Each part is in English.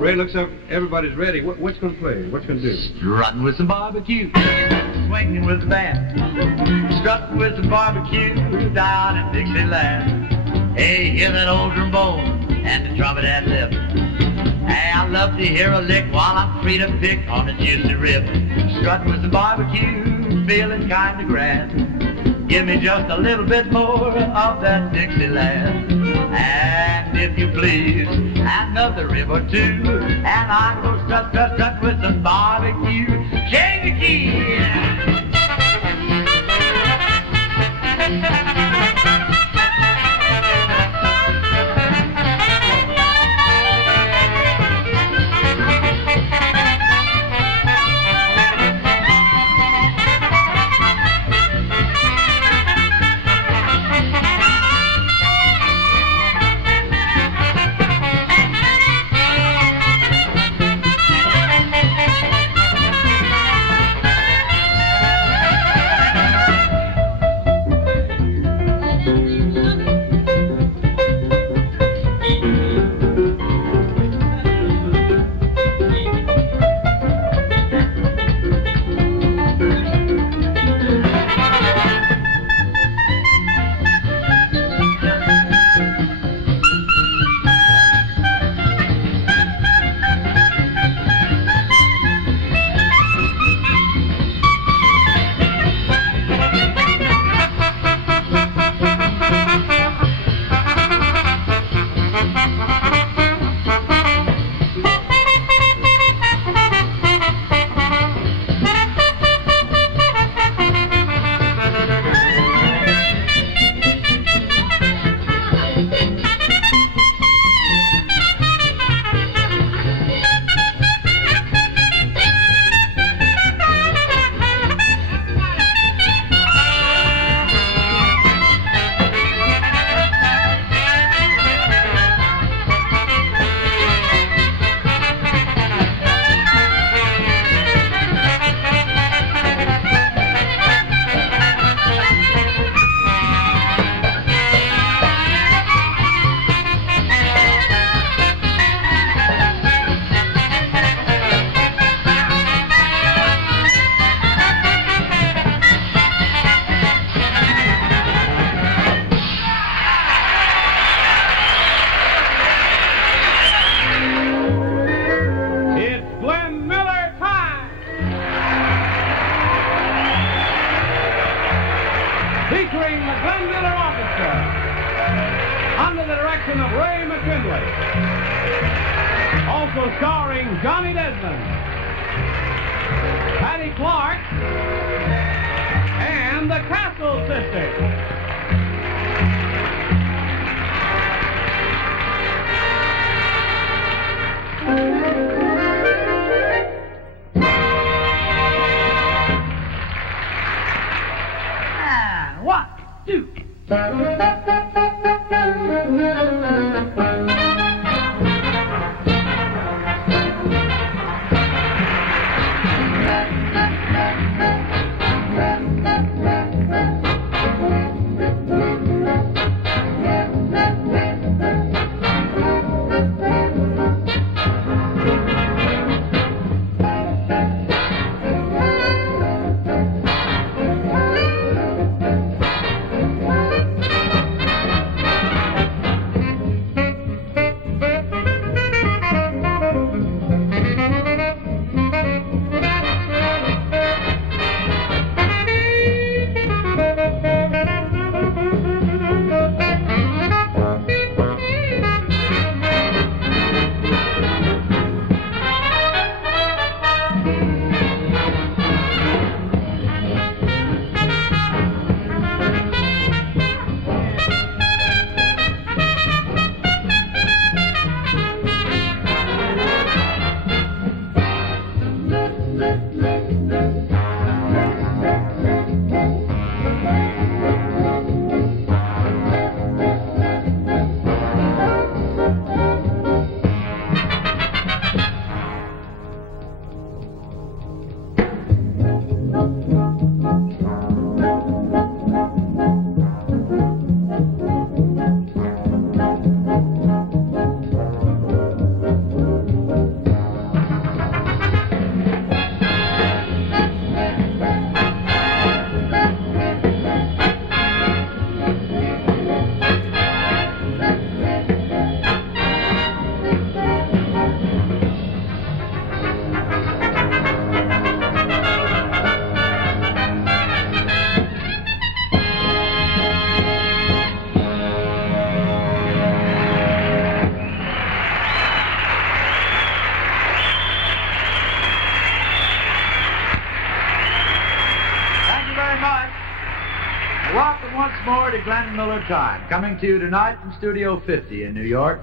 Ray looks up, everybody's ready. What's going to play? What's going to do? Struttin' with some barbecue, swinging with the band. Struttin' with some barbecue down in Dixieland. Hey, hear that old trombone and the trumpet ad lib. Hey, I love to hear a lick while I'm free to pick on a juicy rib. Struttin' with some barbecue, feeling kind of grand. Give me just a little bit more of that Dixieland. And if you please, another rib or two, and I go strut, strut, strut with some barbecue. Change the key. Featuring the Glenn Miller Orchestra, under the direction of Ray McKinley. Also starring Johnny Desmond, Patty Clark, and the Castle Sisters. One, two. more to Glenn Miller Time, coming to you tonight from Studio 50 in New York.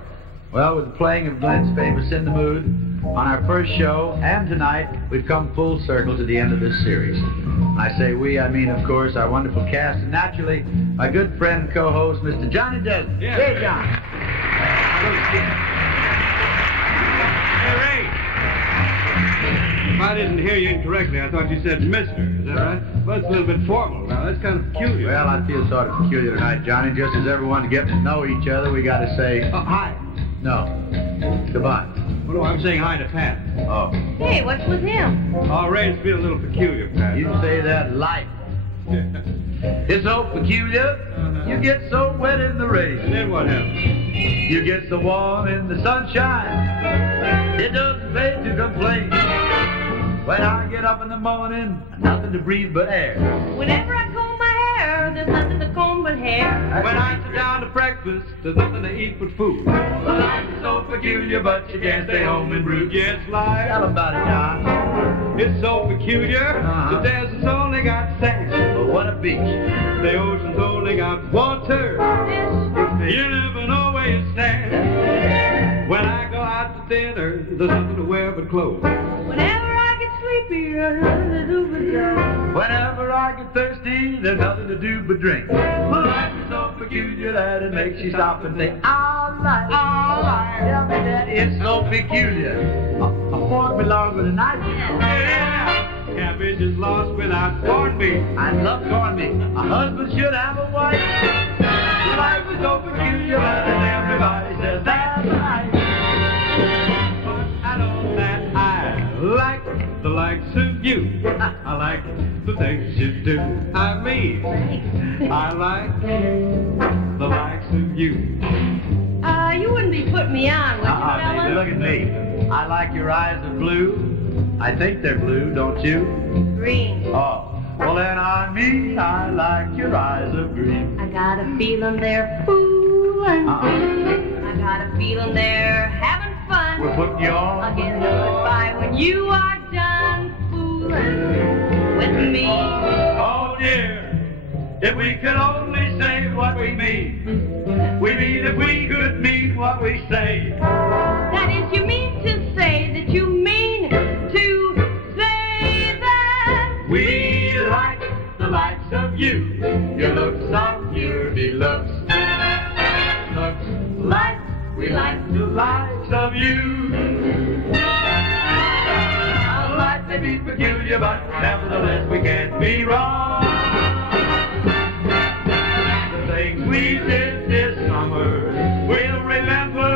Well, with the playing of Glenn's famous In the Mood on our first show, and tonight, we've come full circle to the end of this series. When I say we, I mean, of course, our wonderful cast, and naturally, my good friend and co-host, Mr. Johnny Desmond. Yeah. Hey, John. Hey, Ray. If I didn't hear you incorrectly, I thought you said Mr. Is that right? Well, it's a little bit formal. Now, that's kind of peculiar. Well, I feel sort of peculiar tonight, Johnny. Just as everyone's getting to know each other, we got to say, Oh, hi. no, goodbye. Well, no, I'm saying hi to Pat. Oh, Hey, what's with him? Oh, Ray's feeling a little peculiar, Pat. you say that light. It's so peculiar, you get so wet in the And rain. then what happened? You get so warm in the sunshine, it doesn't pay to complain. When I get up in the morning, nothing to breathe but air. Whenever I comb my hair, there's nothing to comb but hair. When I sit down to breakfast, there's nothing to eat but food. Life is so peculiar, but you can't stay home and brood. Yes, life. Tell 'em about it, John. It's so peculiar. Uh-huh. The desert's only got sand. But what a beach. The ocean's only got water. You never know where you stand. When I go out to dinner, there's nothing to wear but clothes. Whenever I get sleepy, there's nothing to do but go. Whenever I get thirsty, there's nothing to do but drink. Life is so peculiar that it makes you stop and think, all right. Tell me that it's so peculiar. A fork belongs with a knife. Yeah. Cabbage is lost without corned beef. I love corned beef. A husband should have a wife. Life is so peculiar that everybody says that's right. But I know that I like the likes of you. I like the things you do. I mean, I like the likes of you. You wouldn't be putting me on, would you, Baby, fella? look at me. I like your eyes are blue. I think they're blue, don't you? Green. Oh. Well, then I mean I like your eyes of green. I got a feeling they're fooling. Uh-uh. I got a feeling they're having fun. We're putting you on. Again, goodbye when you are done fooling with me. Oh, dear, if we could only say what we mean. We mean if we could mean what we say. That is, you mean to say that you mean to say that We like the likes of you. Your looks are pure deluxe. Looks like we like the likes of you. Our life may be peculiar, but nevertheless we can't be wrong. The things we did this summer, we'll remember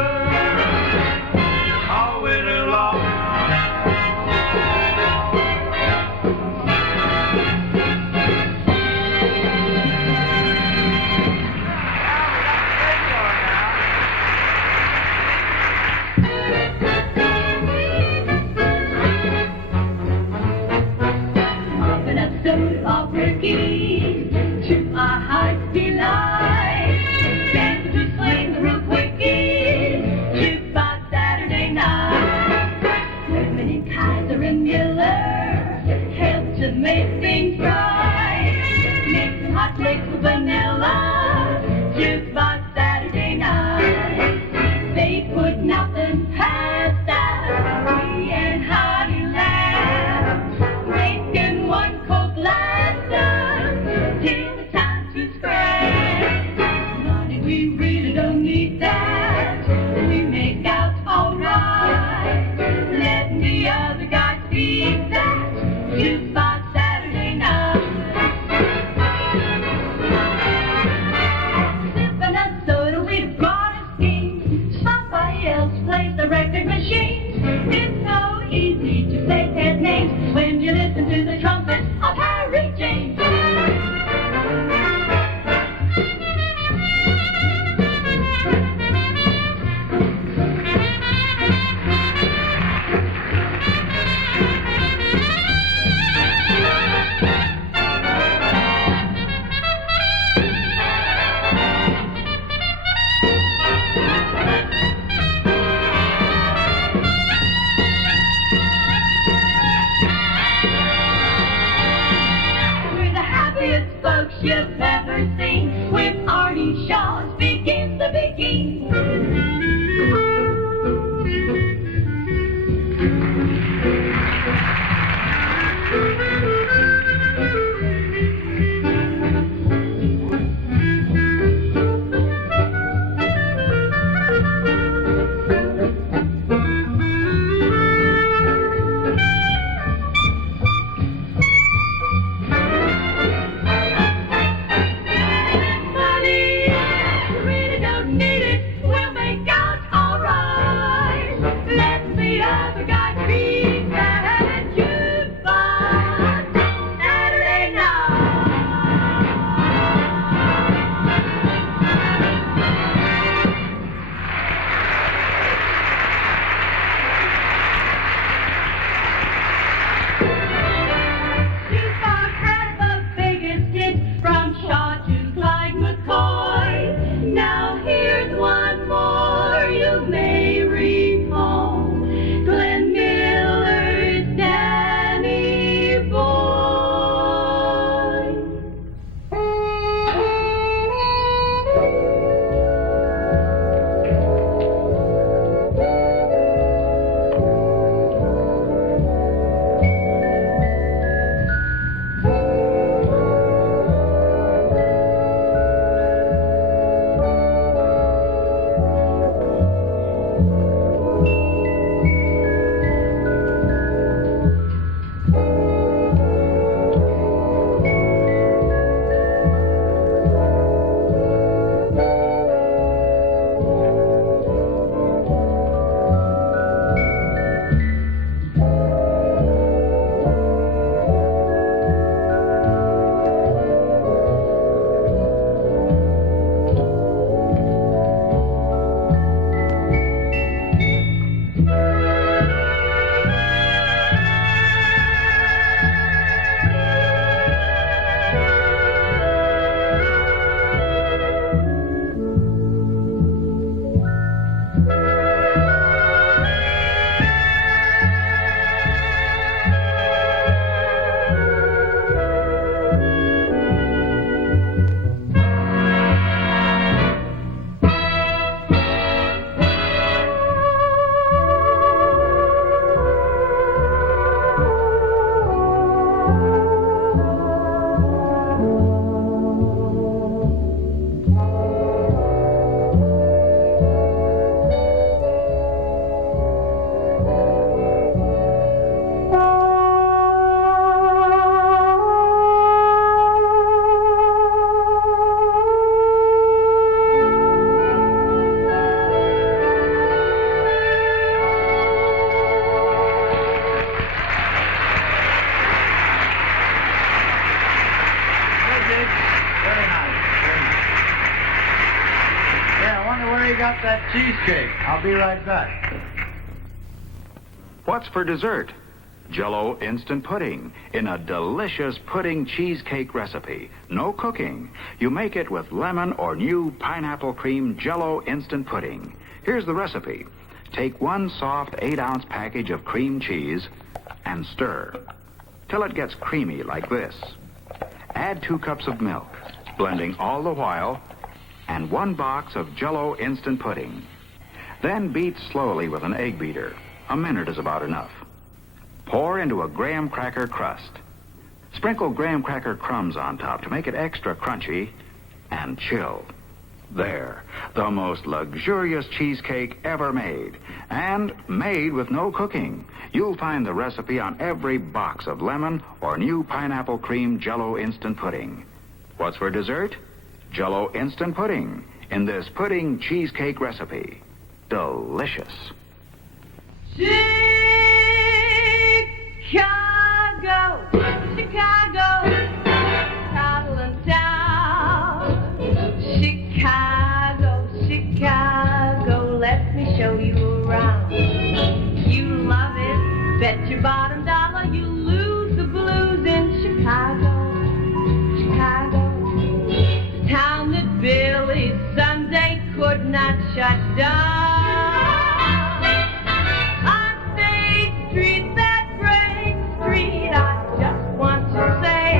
all winter long. Open up soda of cookies to our heart's delight. Dance to swing the real quickie, jukebox Saturday night. Lemon and Kaiser and Miller help to make things right. Mix hot flakes with vanilla, jukebox Saturday night. They put nothing past that, free and hearty laugh. Making one Coke last us till it's time to scratch. Money, we really don't need that. We make out alright. Letting the other guys see that. Jukebox Saturday night. Sipping a soda, we brought a scheme. Somebody else plays the record machine. It's so easy to say dead names when you listen to the trumpet of Harry James. got that cheesecake. I'll be right back. What's for dessert? Jello instant pudding in a delicious pudding cheesecake recipe. No cooking. You make it with lemon or new pineapple cream Jello instant pudding. Here's the recipe. Take 1 soft 8-ounce package of cream cheese and stir till it gets creamy like this. Add 2 cups of milk, blending all the while, and 1 box of Jello instant pudding. Then beat slowly with an egg beater. A minute is about enough. Pour into a graham cracker crust. Sprinkle graham cracker crumbs on top to make it extra crunchy, and chill. There, the most luxurious cheesecake ever made, and made with no cooking. You'll find the recipe on every box of lemon or new pineapple cream Jello instant pudding. What's for dessert? Jello instant pudding in this pudding cheesecake recipe. Delicious. Chicago, Chicago, toddling town. Chicago, Chicago, let me show you around. You love it, bet your bottom dollar you lose the blues in Chicago, Chicago. Town that Billy Sunday could not shut down. Street, that great street, I just want to say,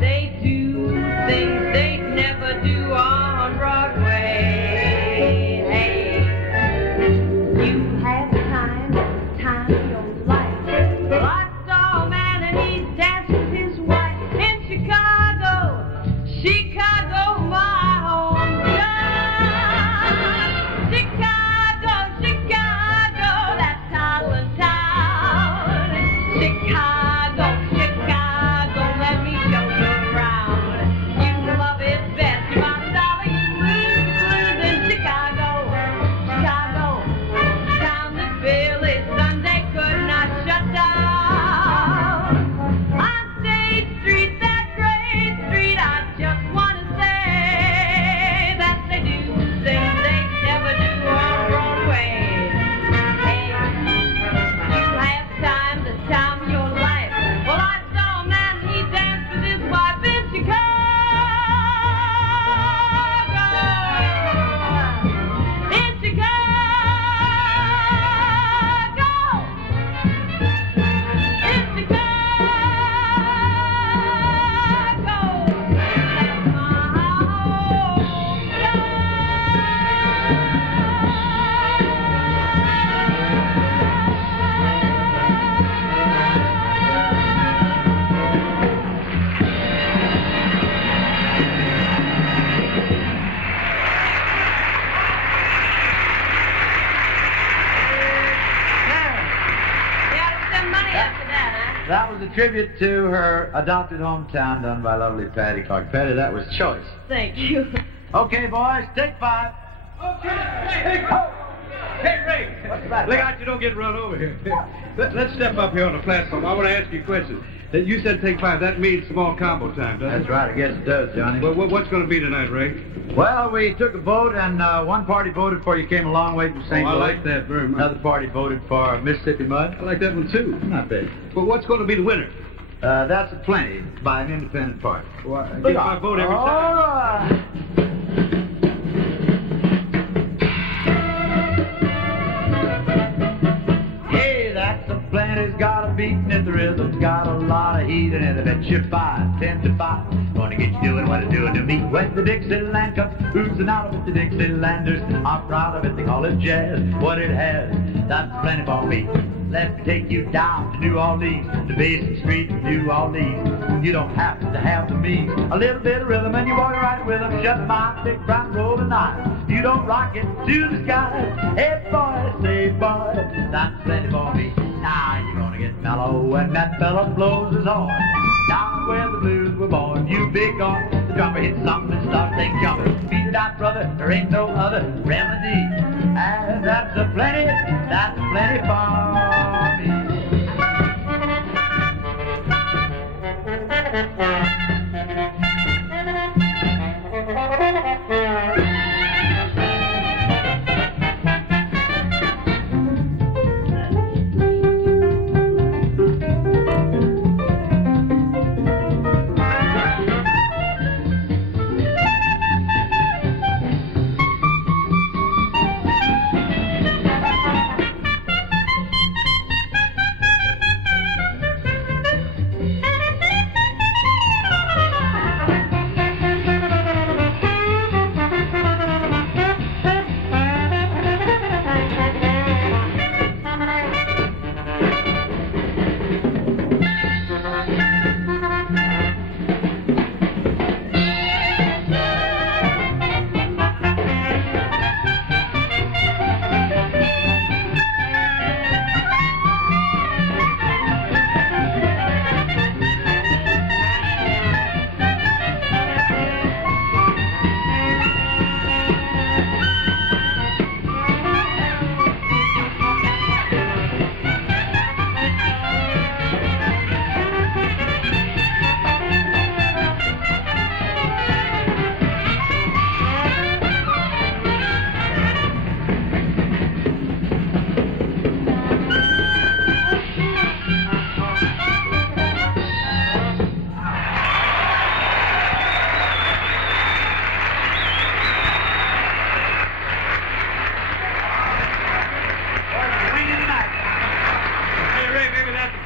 they do things they'd never do on Broadway. Hey, you have time of your life. Well, I saw a man and he danced with his wife in Chicago, Chicago, my hometown. Chicago, Chicago, that toddling town. Chicago, Chicago, let me show you around. You love it best, your bottom dollar, you lose the blues in Chicago, Chicago. Town that Billy Sunday could not shut down. On State Street, that great street, I just want to say that they do things they never do on Broadway. Hey, you have time, the time of your life. Well, I saw a man, he danced with his wife in Chicago. In Chicago. In Chicago. That's my That was a tribute to her adopted hometown done by lovely Patty Clark. Patty, that was choice. Thank you. Okay, boys, take 5. Hey, Ray. What's the matter? Look out you don't get run over here. Let's step up here on the platform. I want to ask you a question. You said take 5. That means small combo time, doesn't it? That's right, I guess it does, Johnny. Well, what's going to be tonight, Ray? Well, we took a vote, and one party voted for You Came a Long Way from St. I Louis. like that very much. Another party voted for Mississippi Mud. I like that one, too. Not bad. But what's going to be the winner? That's a plenty by an independent party. Well, I get my vote every time. All right. Hey, that's a plenty's got a beating it. The rhythm's got a lot of heat in it. I bet you 5, 10 to 5. Gonna get you doing what it's doing to me. When the Dixieland comes oozing out of it, the Dixielanders are proud of it. They call it jazz. What it has, that's plenty for me. Let me take you down to New Orleans, the Basin Street in New Orleans. You don't have to have the means. A little bit of rhythm and you walk right with them. Shut my big brown rolling eyes. You don't rock it to the sky. Hey boy, say boy, that's plenty for me. Now you're gonna get mellow when that fella blows his horn. Down where the blues were born, you big on the drummer hits something and starts things jumping. Beat it out, brother, there ain't no other remedy. And that's a plenty for me.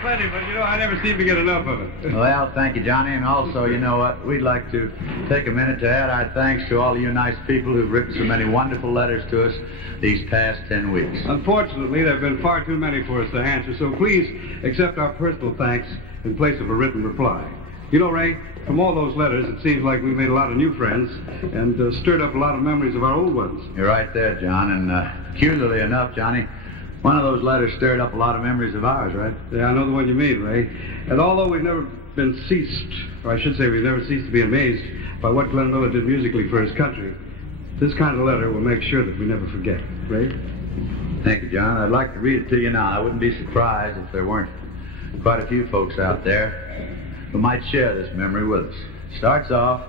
plenty, but you know, I never seem to get enough of it. Well, thank you, Johnny. And also, you know what? We'd like to take a minute to add our thanks to all of you nice people who've written so many wonderful letters to us these past 10 weeks. Unfortunately, there have been far too many for us to answer, so please accept our personal thanks in place of a written reply. You know, Ray, from all those letters, it seems like we've made a lot of new friends and stirred up a lot of memories of our old ones. You're right there, John. And peculiarly enough, Johnny, one of those letters stirred up a lot of memories of ours, right? Yeah, I know the one you mean, Ray. And although we've never been ceased, or I should say we've never ceased to be amazed by what Glenn Miller did musically for his country, this kind of letter will make sure that we never forget. Ray? Thank you, John. I'd like to read it to you now. I wouldn't be surprised if there weren't quite a few folks out there who might share this memory with us. Starts off,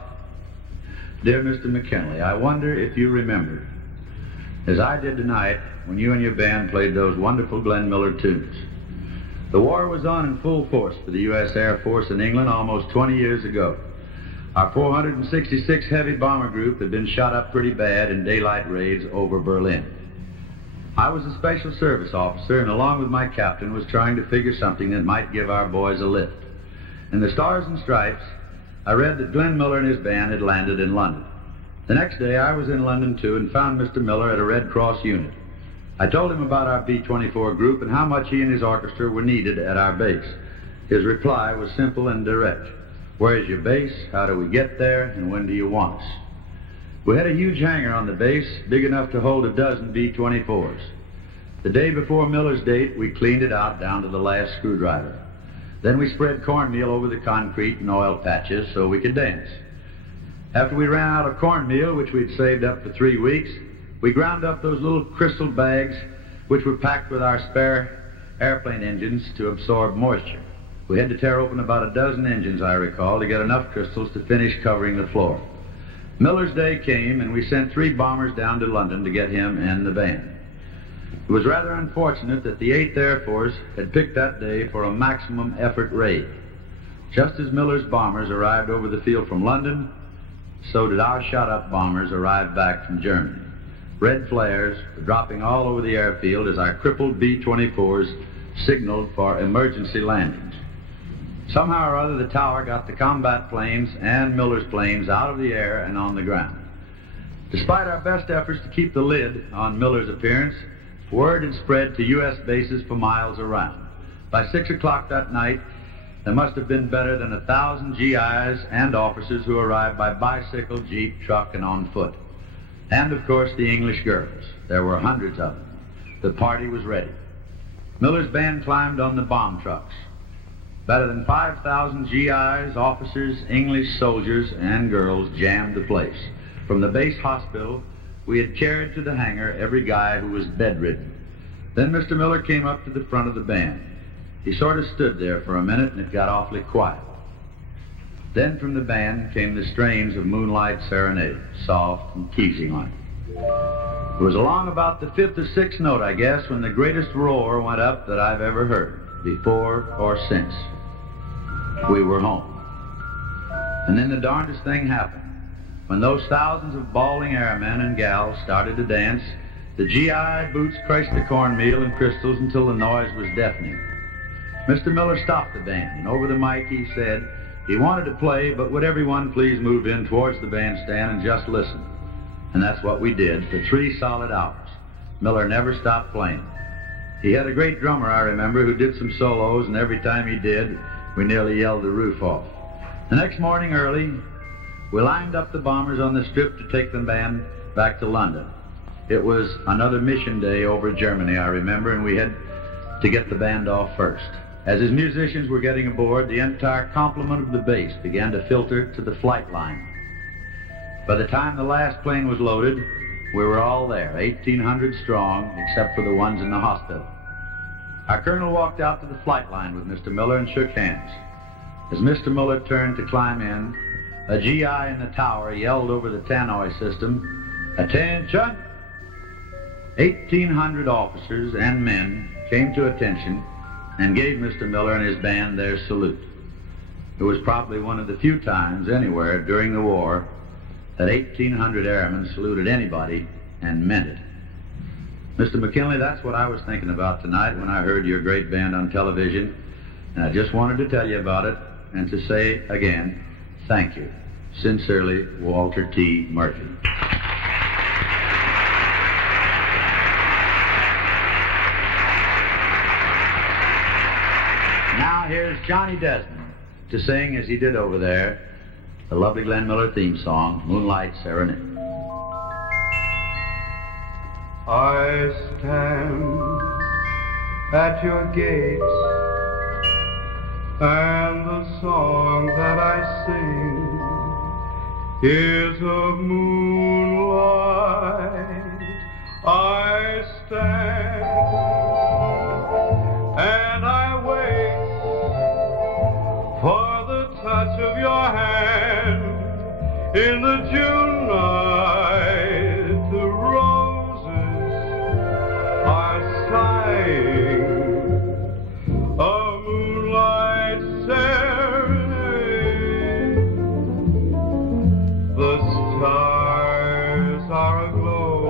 Dear Mr. McKinley, I wonder if you remember, as I did tonight, when you and your band played those wonderful Glenn Miller tunes. The war was on in full force for the U.S. Air Force in England almost 20 years ago. Our 466 heavy bomber group had been shot up pretty bad in daylight raids over Berlin. I was a special service officer, and along with my captain was trying to figure something that might give our boys a lift. In the Stars and Stripes, I read that Glenn Miller and his band had landed in London. The next day I was in London too and found Mr. Miller at a Red Cross unit. I told him about our B-24 group and how much he and his orchestra were needed at our base. His reply was simple and direct. Where's your base? How do we get there? And when do you want us? We had a huge hangar on the base, big enough to hold a dozen B-24s. The day before Miller's date, we cleaned it out down to the last screwdriver. Then we spread cornmeal over the concrete and oil patches so we could dance. After we ran out of cornmeal, which we'd saved up for 3 weeks, we ground up those little crystal bags which were packed with our spare airplane engines to absorb moisture. We had to tear open about a dozen engines, I recall, to get enough crystals to finish covering the floor. Miller's day came, and we sent 3 bombers down to London to get him and the band. It was rather unfortunate that the 8th Air Force had picked that day for a maximum effort raid. Just as Miller's bombers arrived over the field from London, so did our shot-up bombers arrive back from Germany. Red flares were dropping all over the airfield as our crippled B-24s signaled for emergency landings. Somehow or other, the tower got the combat planes and Miller's planes out of the air and on the ground. Despite our best efforts to keep the lid on Miller's appearance, word had spread to U.S. bases for miles around. By 6 o'clock that night, there must have been better than 1,000 GIs and officers who arrived by bicycle, jeep, truck, and on foot. And, of course, the English girls. There were hundreds of them. The party was ready. Miller's band climbed on the bomb trucks. Better than 5,000 GIs, officers, English soldiers, and girls jammed the place. From the base hospital, we had carried to the hangar every guy who was bedridden. Then Mr. Miller came up to the front of the band. He sort of stood there for a minute, and it got awfully quiet. Then from the band came the strains of Moonlight Serenade, soft and teasing-like. It was along about the 5th or 6th note, I guess, when the greatest roar went up that I've ever heard, before or since. We were home. And then the darndest thing happened. When those thousands of bawling airmen and gals started to dance, the GI boots crushed the cornmeal and crystals until the noise was deafening. Mr. Miller stopped the band, and over the mic he said he wanted to play, but would everyone please move in towards the bandstand and just listen? And that's what we did for 3 solid hours. Miller never stopped playing. He had a great drummer, I remember, who did some solos, and every time he did, we nearly yelled the roof off. The next morning early, we lined up the bombers on the strip to take the band back to London. It was another mission day over Germany, I remember, and we had to get the band off first. As his musicians were getting aboard, the entire complement of the base began to filter to the flight line. By the time the last plane was loaded, we were all there, 1,800 strong, except for the ones in the hospital. Our colonel walked out to the flight line with Mr. Miller and shook hands. As Mr. Miller turned to climb in, a GI in the tower yelled over the tannoy system, "Attention!" 1,800 officers and men came to attention and gave Mr. Miller and his band their salute. It was probably one of the few times anywhere during the war that 1,800 airmen saluted anybody and meant it. Mr. McKinley, that's what I was thinking about tonight when I heard your great band on television. And I just wanted to tell you about it and to say again, thank you. Sincerely, Walter T. Murphy. Now here's Johnny Desmond to sing, as he did over there, the lovely Glenn Miller theme song, Moonlight Serenade. I stand at your gates, and the song that I sing is of moonlight. I stand and I wait for the touch of your hand in the June night. The roses are sighing a moonlight serenade. The stars are aglow,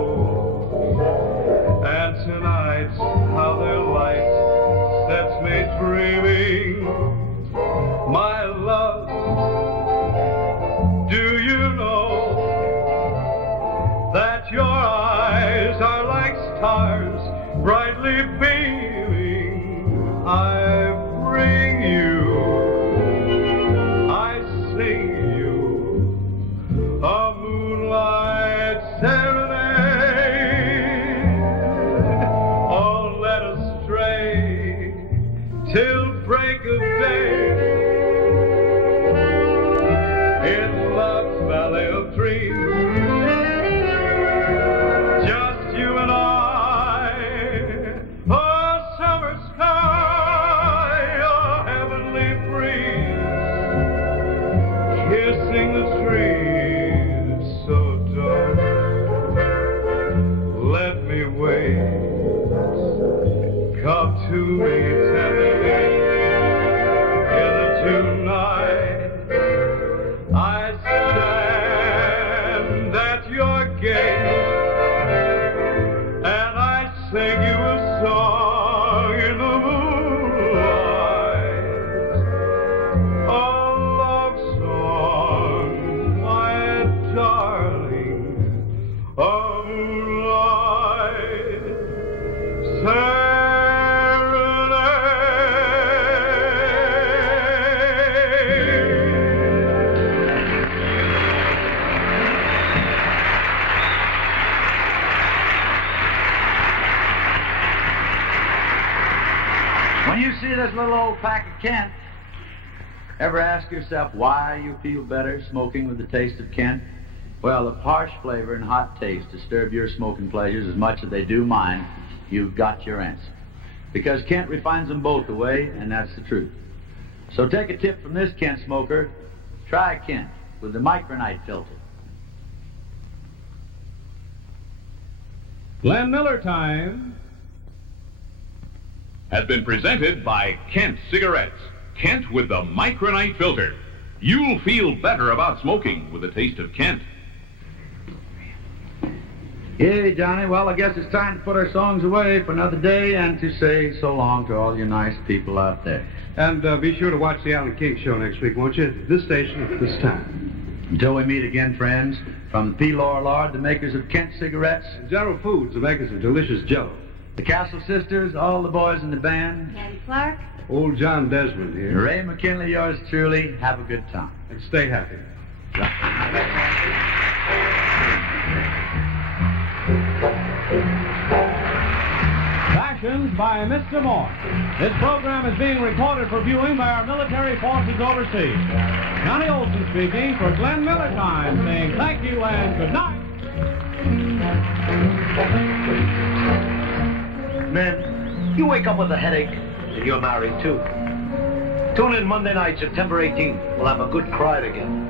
and tonight how their light sets me dreaming. My love, do you know that your eyes are like stars brightly beaming? I bring you, I sing you a moonlight serenade. Oh, let us stray till break of day in love's valley of dreams, just you and I, a summer sky, a heavenly breeze, kissing the trees so dark. Let me wait, come to me tenderly, hither tonight. I stand at your gate, and I sing you a song in the moonlight, a love song, my darling, a moonlight serenade. When you see this little old pack of Kent, ever ask yourself why you feel better smoking with the taste of Kent? Well, if harsh flavor and hot taste disturb your smoking pleasures as much as they do mine, you've got your answer. Because Kent refines them both away, and that's the truth. So take a tip from this Kent smoker. Try Kent with the micronite filter. Glenn Miller time has been presented by Kent Cigarettes. Kent with the micronite filter. You'll feel better about smoking with a taste of Kent. Hey, Johnny, well, I guess it's time to put our songs away for another day and to say so long to all you nice people out there. And be sure to watch the Alan King Show next week, won't you? This station at this time. Until we meet again, friends, from P. Lord, the makers of Kent Cigarettes, General Foods, the makers of delicious Jello. the Castle Sisters, all the boys in the band, Nanny Clark. Old John Desmond here. Ray McKinley, yours truly. Have a good time. And stay happy. Fashions by Mr. Moore. This program is being recorded for viewing by our military forces overseas. Johnny Olson speaking for Glenn Miller Time, saying thank you and good night. Man, you wake up with a headache, and you're married too. Tune in Monday night, September 18th. We'll have a good cry together.